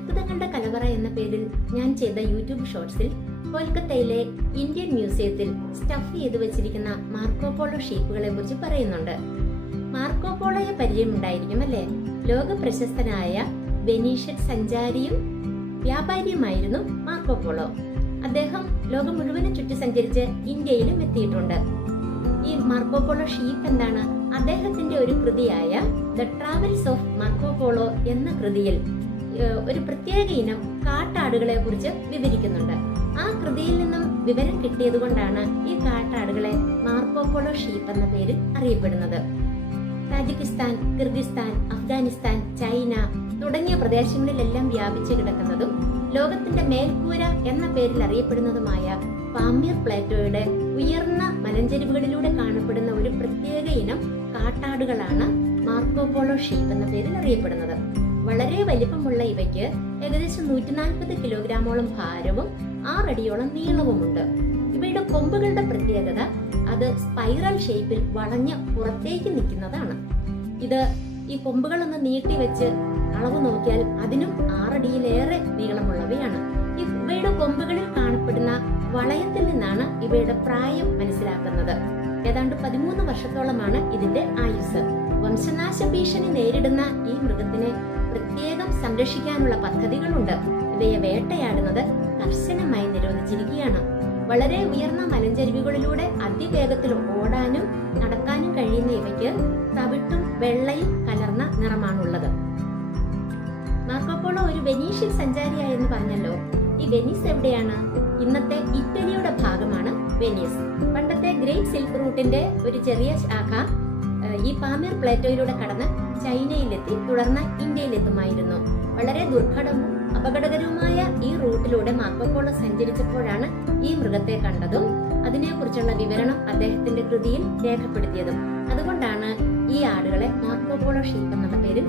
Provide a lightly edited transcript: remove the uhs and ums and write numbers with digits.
അത്ഭുതങ്ങളുടെ കലവറ എന്ന പേരിൽ ഞാൻ ചെയ്ത യൂട്യൂബ് ഷോർട്സിൽ കൊൽക്കത്തയിലെ ഇന്ത്യൻ മ്യൂസിയത്തിൽ സ്റ്റഫ് ചെയ്തു വെച്ചിരിക്കുന്ന മാർക്കോപോളോ ഷീപ്പുകളെ കുറിച്ച് പറയുന്നുണ്ട്. മാർക്കോപോളോയെ പരിചയമുണ്ടായിരിക്കും അല്ലേ? ലോക പ്രശസ്തനായ വെനീഷ്യൻ സഞ്ചാരിയും വ്യാപാരിയുമായിരുന്നു മാർക്കോപോളോ. അദ്ദേഹം ലോകം മുഴുവനും ചുറ്റി സഞ്ചരിച്ച് ഇന്ത്യയിലും എത്തിയിട്ടുണ്ട്. ഈ മാർക്കോപോളോ ഷീപ്പ് എന്താണ്? അദ്ദേഹത്തിന്റെ ഒരു കൃതിയായ ദ ട്രാവൽസ് ഓഫ് മാർക്കോപോളോ എന്ന കൃതിയിൽ ഒരു പ്രത്യേക ഇനം കാട്ടാടുകളെ കുറിച്ച് വിവരിക്കുന്നുണ്ട്. ആ കൃതിയിൽ നിന്നും വിവരം കിട്ടിയത് കൊണ്ടാണ് ഈ കാട്ടാടുകളെ മാർക്കോപോളോ ഷീപ്പ് എന്ന പേരിൽ അറിയപ്പെടുന്നത്. താജിക്കിസ്ഥാൻ, കിർഗിസ്ഥാൻ, അഫ്ഗാനിസ്ഥാൻ, ചൈന തുടങ്ങിയ പ്രദേശങ്ങളിലെല്ലാം വ്യാപിച്ചു കിടക്കുന്നതും ലോകത്തിന്റെ മേൽക്കൂര എന്ന പേരിൽ അറിയപ്പെടുന്നതുമായ പാമീർ പ്ലേറ്റോയുടെ ഉയർന്ന മലഞ്ചെരിവുകളിലൂടെ കാണപ്പെടുന്ന ഒരു പ്രത്യേക ഇനം കാട്ടാടുകളാണ് മാർക്കോപോളോ ഷീപ്പ് എന്ന പേരിൽ അറിയപ്പെടുന്നത്. വളരെ വലിപ്പമുള്ള ഇവയ്ക്ക് ഏകദേശം 140 കിലോഗ്രാമോളം ഭാരവും 6 അടിയോളം നീളവുമുണ്ട്. ഇവയുടെ കൊമ്പുകളുടെ പ്രത്യേകത അത് സ്പൈറൽ ഷേപ്പിൽ വളഞ്ഞ് പുറത്തേക്ക് നിൽക്കുന്നതാണ്. ഈ കൊമ്പുകളൊന്ന് നീട്ടി വെച്ച് അളവ് നോക്കിയാൽ അതിനും 6 അടിയിലേറെ നീളമുള്ളവയാണ്. ഇവയുടെ കൊമ്പുകളിൽ കാണപ്പെടുന്ന വളയത്തിൽ നിന്നാണ് ഇവയുടെ പ്രായം മനസ്സിലാക്കുന്നത്. ഏതാണ്ട് 13 വർഷത്തോളമാണ് ഇതിന്റെ ആയുസ്. വംശനാശ ഭീഷണി നേരിടുന്ന ഈ മൃഗത്തിനെ പ്രത്യേകം സംരക്ഷിക്കാനുള്ള പദ്ധതികളുണ്ട്. ഇവയെ വേട്ടയാടുന്നത് കർശനമായി നിരോധിച്ചിരിക്കുകയാണ്. വളരെ ഉയർന്ന മലഞ്ചെരിവുകളിലൂടെ അതിവേഗത്തിൽ ഓടാനും നടക്കാനും കഴിയുന്ന ഇവയ്ക്ക് തവിട്ടും വെള്ളയും കലർന്ന നിറമാണുള്ളത്. മാർക്കോപോളോ ഒരു വെനീഷ്യൻ സഞ്ചാരിയായെന്ന് പറഞ്ഞല്ലോ. ഈ വെനീസ് എവിടെയാണ്? ഇന്നത്തെ ഇറ്റലിയുടെ ഭാഗമാണ് വെനീസ്. പണ്ടത്തെ ഗ്രേറ്റ് സിൽക്ക് റൂട്ടിന്റെ ഒരു ചെറിയ ശാഖ ഈ പാമീർ പ്ലേറ്റോയിലൂടെ കടന്ന് ചൈനയിലെത്തി തുടർന്ന് ഇന്ത്യയിലെത്തുമായിരുന്നു. വളരെ ദുർഘടവും അപകടകരവുമായ ഈ റൂട്ടിലൂടെ മാർക്കോപോളോ സഞ്ചരിച്ചപ്പോഴാണ് ഈ മൃഗത്തെ കണ്ടതും അതിനെക്കുറിച്ചുള്ള വിവരണം അദ്ദേഹത്തിന്റെ കൃതിയിൽ രേഖപ്പെടുത്തിയതും. അതുകൊണ്ടാണ് ഈ ആടുകളെ മാർക്കോപോളോ ഷീപ്പ് എന്നുള്ള പേരിൽ